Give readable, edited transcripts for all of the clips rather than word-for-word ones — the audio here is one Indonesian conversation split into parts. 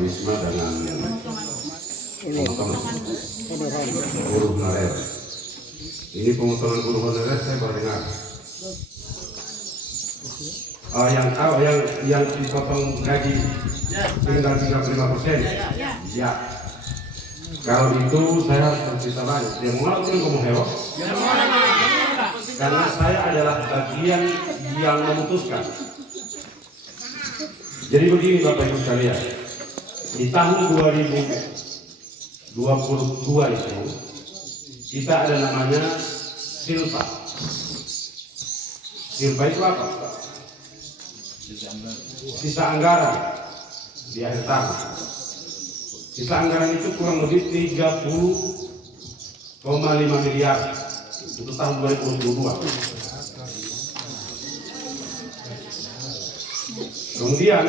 Risma dengan pemotongan buruh honorer. Ini pemotongan buruh honorer saya baru dengar. Yang dipotong gaji tinggal 35%. Ya. Kalau itu saya harus bercerita banyak. Yang mau itu ngomong hewok. Karena saya adalah bagian yang memutuskan. Jadi begini Bapak Ibu sekalian, di tahun 2022 itu kita ada namanya Silpa. Silpa itu apa? Sisa anggaran di akhir tahun. Sisa anggaran itu kurang lebih 30,5 miliar untuk tahun 2022. Kemudian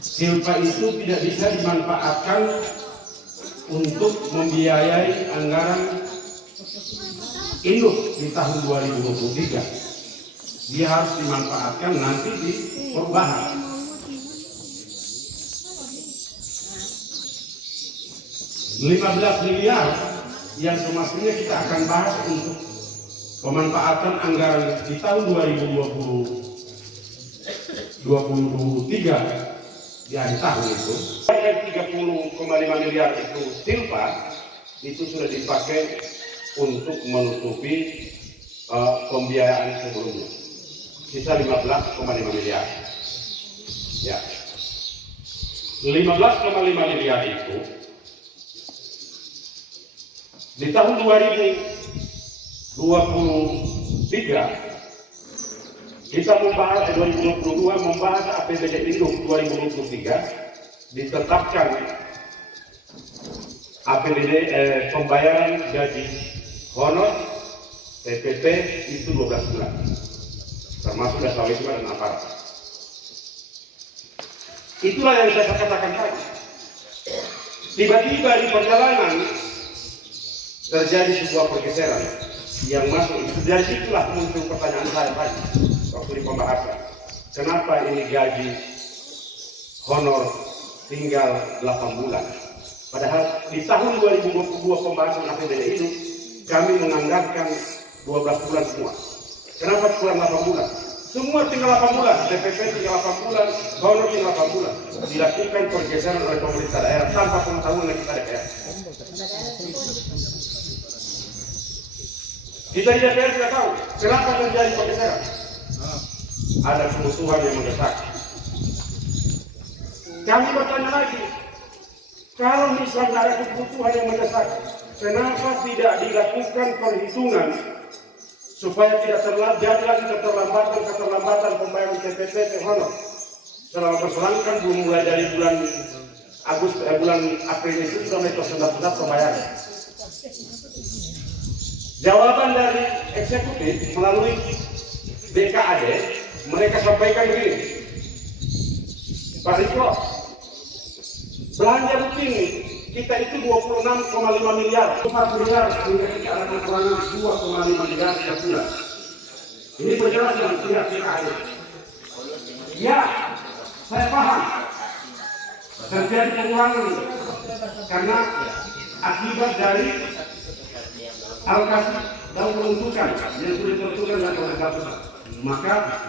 Silpa itu tidak bisa dimanfaatkan untuk membiayai anggaran induk di tahun 2023. Dia harus dimanfaatkan nanti di perubahan. $15 miliar yang semestinya kita akan bahas untuk pemanfaatan anggaran di tahun 2023 di akhir tahun itu. 30,5 miliar itu Silpa itu sudah dipakai untuk menutupi pembiayaan sebelumnya. Sisa 15,5 miliar. Ya. 15,5 miliar itu di tahun 2023 kita membahas 2022 membahas APBD induk 2023 ditetapkan APBD pembayaran gaji honor TPP itu 12 bulan termasuk dasar wisma dan aparat. Itulah yang saya katakan tadi. Tiba-tiba di perjalanan terjadi sebuah pergeseran yang masuk. Dari situlah muncul pertanyaan saya tadi waktu di pembahasan. Kenapa ini gaji honor tinggal 8 bulan? Padahal di tahun 2022 pembahasan APBD ini kami menganggarkan 12 bulan semua. Kenapa kurang 8 bulan? Semua tinggal 8 bulan, TPP tinggal 8 bulan, honor tinggal 8 bulan. Dilakukan pergeseran oleh pemerintah daerah tanpa pengetahuan kita DPR. Kita di DPR tidak tahu kenapa terjadi pergeseran. Ada kebutuhan yang mendesak. Kami bertanya lagi, kalau misalnya ada kebutuhan yang mendesak, kenapa tidak dilakukan perhitungan supaya tidak terjadi lagi keterlambatan pembayaran TPP honor? Selama berselangkan belum mulai dari bulan April itu sudah mulai tersendat-sendat pembayaran. Jawaban dari eksekutif melalui BKAD, mereka sampaikan begini, Pak Riko, belanja rutin kita itu 26,5 miliar, 4 miliar hingga kita ada kekurangan 2,5 miliar setiap bulan. Ini berjelas dengan pihak BKAD. Ya, saya paham terjadi pengurangan karena akibat dari alokasi dan peruntukan yang sudah ditentukan oleh pemerintah. Maka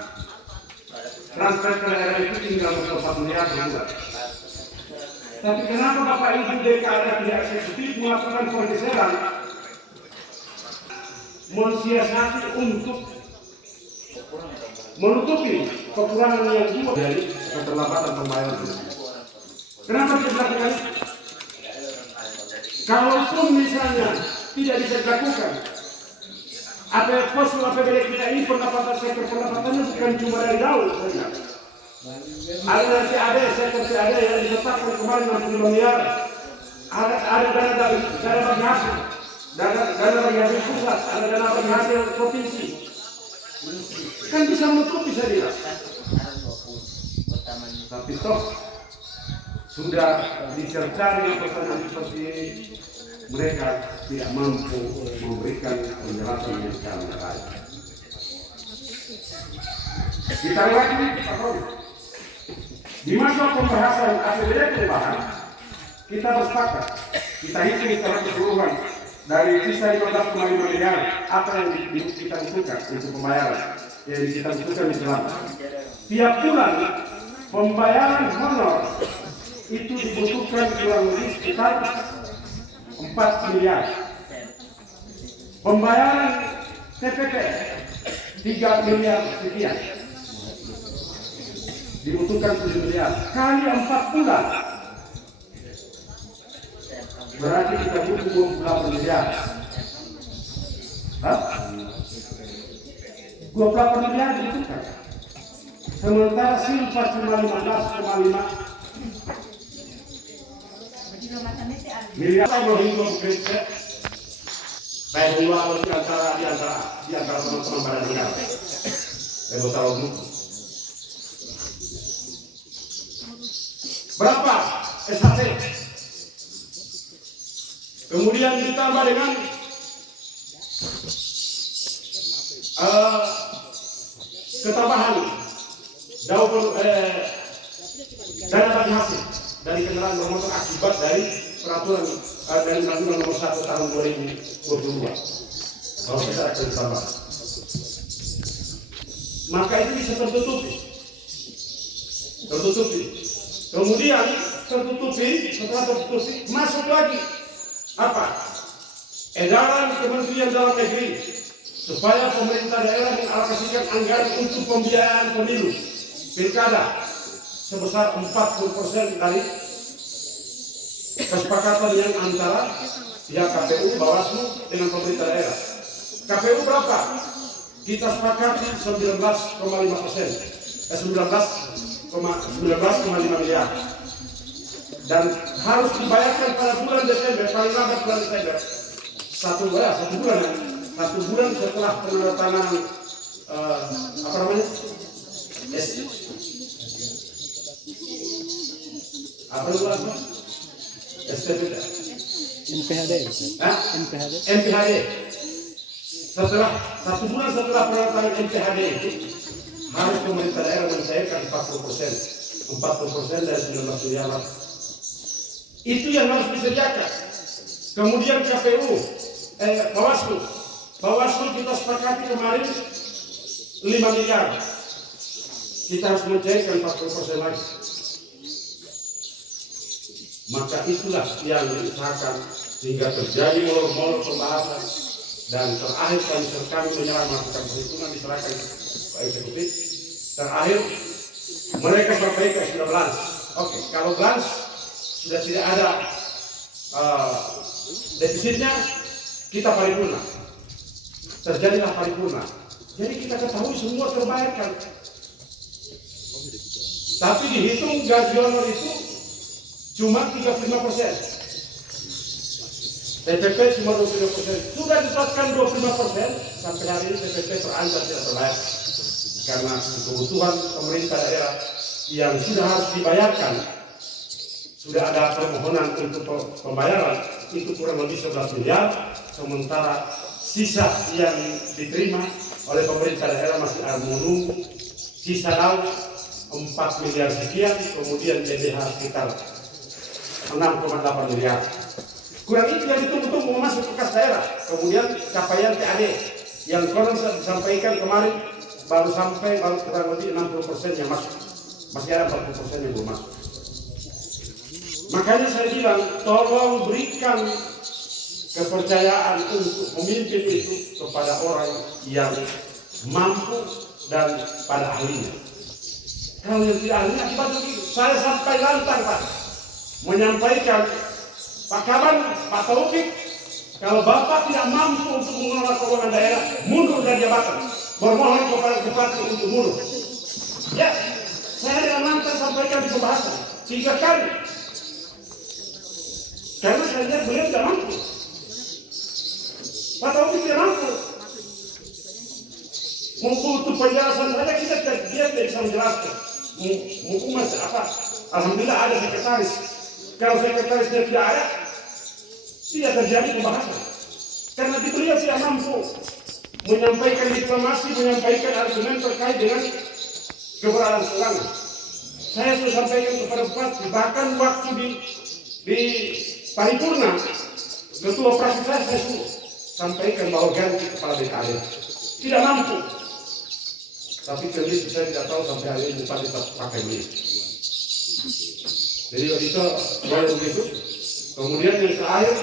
transfer ke daerah itu tinggal 24 miliar per bulan. Tapi kenapa Bapak Ibu DKAD tidak eksekutif melakukan pergeseran mensiasati untuk menutupi kekurangan yang dua dari keterlambatan pembayaran itu? Kenapa tidak dilakukan? Kalaupun misalnya tidak bisa dilakukan, pos APBD kita ini sektor pendapatannya bukan cuma dari daun saja. Ada sektor ada yang ditetapkan kemarin 65 miliar. Ada dana bagi hasil, dana bagi hasil pusat, ada dana bagi hasil provinsi. Kan bisa menutupi saya bilang. Tapi toh sudah dicercari pertanyaan seperti ini, mereka tidak mampu memberikan penjelasan yang sekarang tadi. Kita lagi Pak Robi. Di masa pembahasan APBD perubahan, kita bersepakat, kita hitung secara keseluruhan dari sisa 15,5 miliar apa yang kita butuhkan untuk pembayaran yang kita butuhkan di selama. Tiap bulan pembayaran honor itu dibutuhkan kurang lebih sekitar 4 miliar. Pembayaran TPP 3 miliar sekian. Dibutuhkan 7 miliar kali 4 bulan. Berarti kita butuh 28 miliar. Hah? 28 miliar dibutuhkan. Sementara silpa cuma 15,5 miliar. Kalau hingga bekerja, baik dua di antara teman-teman badan negara. Saya mau tahu dulu. Berapa SHT? Kemudian ditambah dengan ketambahan dana bagi hasil dari kendaraan bermotor akibat dari peraturan dari Undang-Undang Nomor 1 Tahun 2022. Kalau kita akan ditambah, maka itu bisa tertutupi. Kemudian setelah tertutupi, masuk lagi apa? Edaran Kementerian Dalam Negeri supaya pemerintah daerah mengalokasikan anggaran untuk pembiayaan pemilu pilkada sebesar 40% dari kesepakatan yang antara pihak KPU, Bawaslu dengan pemerintah daerah. KPU berapa? Kita sepakati 19,5 miliar dan harus dibayarkan pada bulan Desember, paling lambat bulan Desember. Satu bulan setelah penandatanganan MPHD. Setelah 1 bulan setelah penandatanganan MPHD itu harus pemerintah daerah mencairkan 40% dari 19 miliar. Itu yang harus disediakan. Kemudian KPU, Bawaslu kita sepakati kemarin 5 miliar. Kita harus mencairkan 40% lagi. Maka itulah yang diusahakan hingga terjadi molor-molor pembahasan dan terakhir kami menyerah melakukan perhitungan diserahkan ke eksekutif. Terakhir mereka sampaikan sudah balance. Oke, kalau balance sudah tidak ada defisitnya, kita paripurna. Terjadilah paripurna. Jadi kita ketahui semua terbayarkan. Tapi dihitung gaji honor itu cuma 35%. TPP cuma 25%. Sudah ditetapkan 25%, sampai hari ini TPP terancam tidak terbayar. Karena kebutuhan pemerintah daerah yang sudah harus dibayarkan, sudah ada permohonan untuk pembayaran itu kurang lebih 11 miliar, sementara sisa yang diterima oleh pemerintah daerah masih menunggu sisa laut 4 miliar sekian, kemudian DBH sekitar 6,8 miliar. Kurang itu yang ditunggu-tunggu masuk ke kas daerah. Kemudian capaian TAD yang konon disampaikan kemarin baru kurang lebih 60% yang masuk. Masih ada 40% yang belum masuk. Makanya saya bilang, tolong berikan kepercayaan untuk memimpin itu kepada orang yang mampu dan pada ahlinya. Kalau yang tidak ahlinya akibat begitu. Saya sampai lantang Pak menyampaikan, Pak Kaban, Pak Taufik, kalau Bapak tidak mampu untuk mengelola keuangan daerah, mundur dari jabatan. Bermohon kepada Bupati untuk mundur. Ya, saya dengan lantang sampaikan di pembahasan 3 kali. Karena saya lihat beliau tidak mampu. Pak Taufik tidak mampu. Untuk penjelasan saja dia tidak bisa menjelaskan. Mungkin masih apa? Alhamdulillah ada sekretaris. Kalau sekretarisnya tidak ada, tidak terjadi pembahasan. Karena beliau tidak mampu menyampaikan diplomasi, menyampaikan argumen terkait dengan keberadaan keuangan. Saya sudah sampaikan kepada Bupati, bahkan waktu di paripurna, ketua fraksi saya sudah sampaikan bahwa ganti kepala BKN. Tidak mampu. Tapi kondisi saya tidak tahu sampai hari ini Bupati tetap pakai ini. Jadi itu boleh begitu. Kemudian yang terakhir,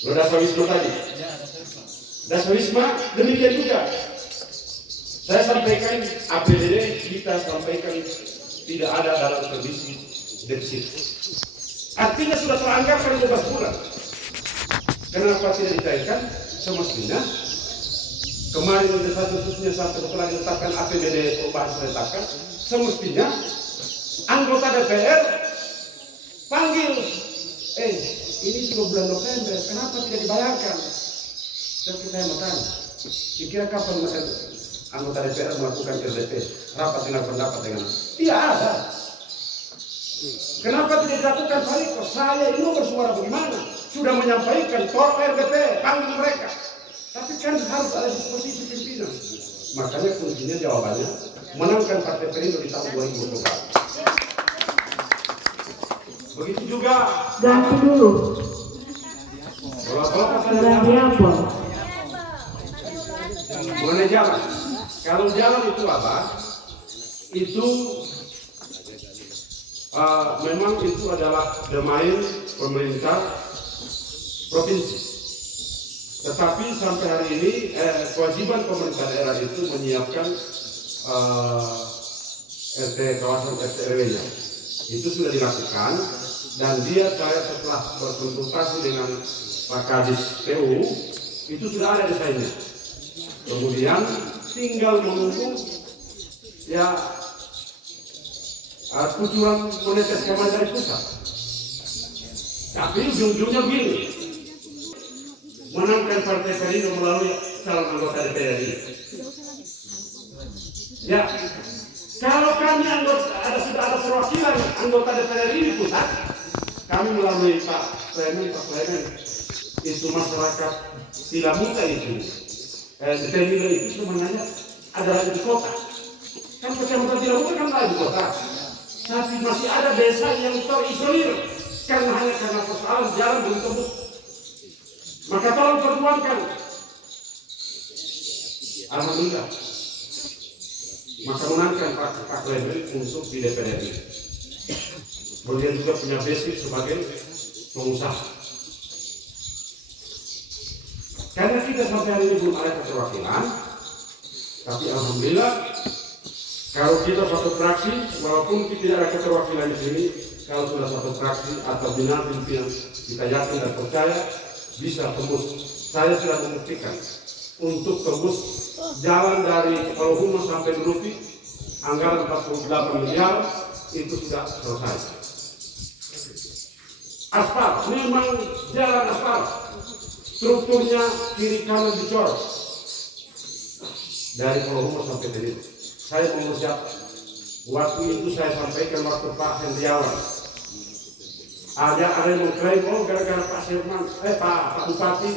Dasawisma tadi. Dasawisma demikian juga. Saya sampaikan APBD kita sampaikan tidak ada dalam kondisi defisit. Artinya sudah teranggarkan 12 bulan. Kenapa tidak dikaitkan? Semestinya kemarin khususnya sampai setelah ditetapkan APBD perubahan sudah ditetapkan, semestinya anggota DPR panggil, ini sudah bulan November, kenapa tidak dibayarkan? Tapi saya mau tanya, kira kapan anggota DPR melakukan RDP, rapat dengan pendapat dengan tidak ada. Kenapa tidak dilakukan Fariko? Saya ini bersuara bagaimana? Sudah menyampaikan tolong RDP, panggil mereka. Tapi kan harus ada disposisi pimpinan. Makanya kuncinya jawabannya menangkan Partai Perindo di tahun 2024. Begitu juga. Ganti dulu. Ganti apa? Mengenai jalan. Kalau jalan itu apa? Itu memang itu adalah domain pemerintah provinsi. Tetapi sampai hari ini kewajiban pemerintah daerah itu menyiapkan RT kawasan RT RW-nya. Itu sudah dilakukan dan saya setelah berkonsultasi dengan Pak Kadis PU itu sudah ada desainnya. Kemudian tinggal menunggu ya kucuran moneter kemarin dari pusat. Tapi ujung-ujungnya begini, menangkan Partai Perindo melalui calon anggota DPR ini. Ya, kalau kami sudah ada perwakilan anggota DPR ini pusat, kami melalui Pak Klemen, itu masyarakat tidak muka itu. Determina itu sebenarnya adalah di kota. Kan kecamatan tidak muka kan ada di kota. Tapi masih ada desa yang terisolir karena persoalan jalan belum tembus. Maka tolong perjuangkan. Alhamdulillah. Maka menangkan Pak Klemen untuk di DPR ini. Beliau juga punya basic sebagai pengusaha. Karena kita sampai hari ini belum ada keterwakilan, tapi alhamdulillah kalau kita satu fraksi, walaupun kita tidak ada keterwakilan di sini, kalau sudah satu fraksi atau pimpinan kita yakin dan percaya bisa tembus. Saya sudah membuktikan untuk tembus jalan dari Palohumo sampai Merupi, anggaran 48 miliar itu sudah selesai. Aspal, memang jalan aspal. Strukturnya kiri kanan dicor dari Palohumo sampai Telido. Saya mengucap waktu itu saya sampaikan waktu Pak Hendriawan. Ada yang mengklaim gara-gara Pak Sirman, Pak Bupati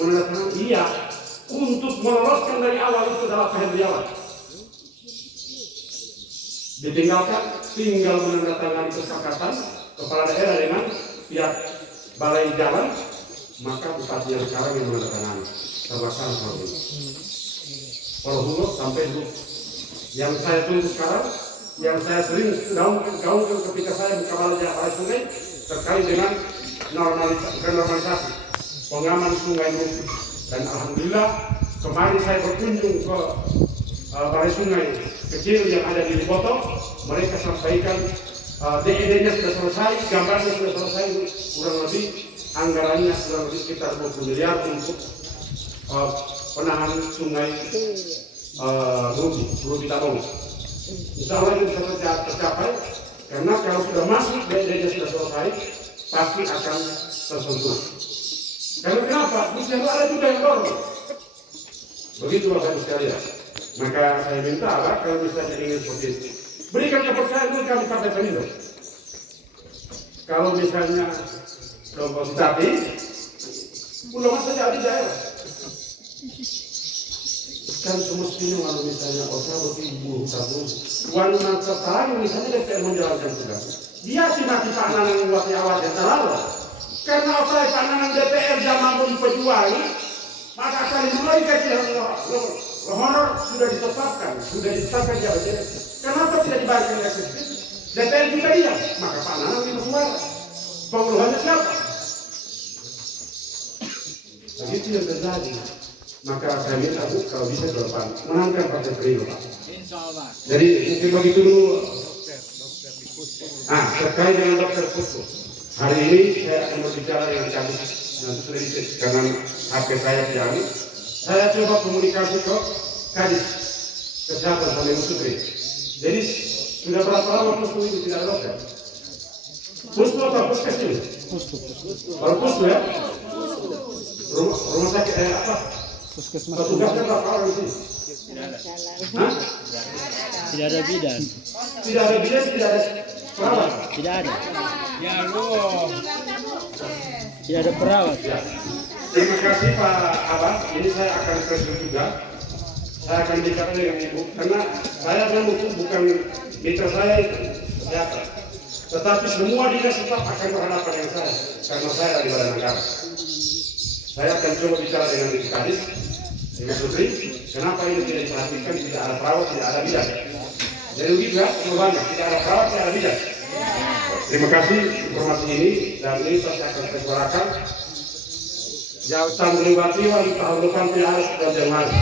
menandatangani. Iya, untuk meloloskan dari awal itu adalah Pak Hendriawan. Ditinggalkan, tinggal menandatangani kesepakatan kepala daerah dengan pihak balai jalan. Maka bupati yang sekarang yang menandatangani terlaksana seperti ini. Palohumo sampai dulu. Yang saya tunggu sekarang, yang saya sering gaungkan ketika saya berkabar balai sungai terkait dengan normalisasi pengaman sungai Merupi. Dan alhamdulillah kemarin saya berkunjung ke balai sungai kecil yang ada di Liboto, mereka sampaikan DED-nya sudah selesai, gambarnya sudah selesai, kurang lebih anggarannya kurang lebih sekitar 20 miliar untuk penahan sungai Merupi Tabong. Insya Allah itu bisa tercapai karena kalau sudah masuk DED-nya sudah selesai pasti akan tersentuh. Karena kenapa? Bisa ada juga yang dorong. Begitu Bapak Ibu sekalian. Maka saya minta kalau misalnya ingin seperti itu, berikan kepercayaan dulu kami Partai Perindo. Kalau misalnya kompositasi, pulau saja di daerah. kan semestinya kalau misalnya orang ibu satu wanita tertarik misalnya DPR menjalankan tugas, dia tidak dipandang buat awal yang terlalu. Karena orang pandangan DPR zaman pejuang, maka akan mulai gaji honor sudah ditetapkan jabatan. Kenapa tidak dibayarkan eksekutif? DPR juga diam, maka pandangan lima suara. Pengeluhannya siapa? Begitu yang terjadi. Maka saya minta Bu kalau bisa ke depan menangkan Partai Perindo Pak. Insyaallah. Jadi mungkin begitu dulu. Terkait dengan Dr. Putu. Hari ini saya akan berbicara dengan Kadis nanti sudah karena HP saya diambil. Saya coba komunikasi ke Kadis Kesehatan sama Ibu Sutri. Jadi sudah berapa lama Putu itu tidak ada dokter? Putu atau puskes ini? Putu. Kalau Putu ya? Rumah sakit apa? Puskesmas. Petugasnya berapa orang sih? Tidak ada. Hah? Tidak ada bidan. Tidak ada bidan, tidak ada perawat. Tidak ada. Ya loh. Tidak ada perawat. Ya. Terima kasih Pak Abang. Ini saya akan presiden juga. Saya akan bicara dengan Ibu karena saya bukan mitra saya itu kesehatan. Tetapi semua dinas tetap akan berhadapan dengan saya karena saya dari badan negara. Saya akan coba bicara dengan Ibu Kadis, Ibu Sutri, kenapa ini tidak diperhatikan, tidak ada perawat, tidak ada bidan. Jadi begitu ya, perubahannya, tidak ada perawat, tidak ada bidan. Terima kasih informasi ini, dan ini pasti akan saya suarakan. Jauh melewati tahun depan tidak harus dan jauh hari.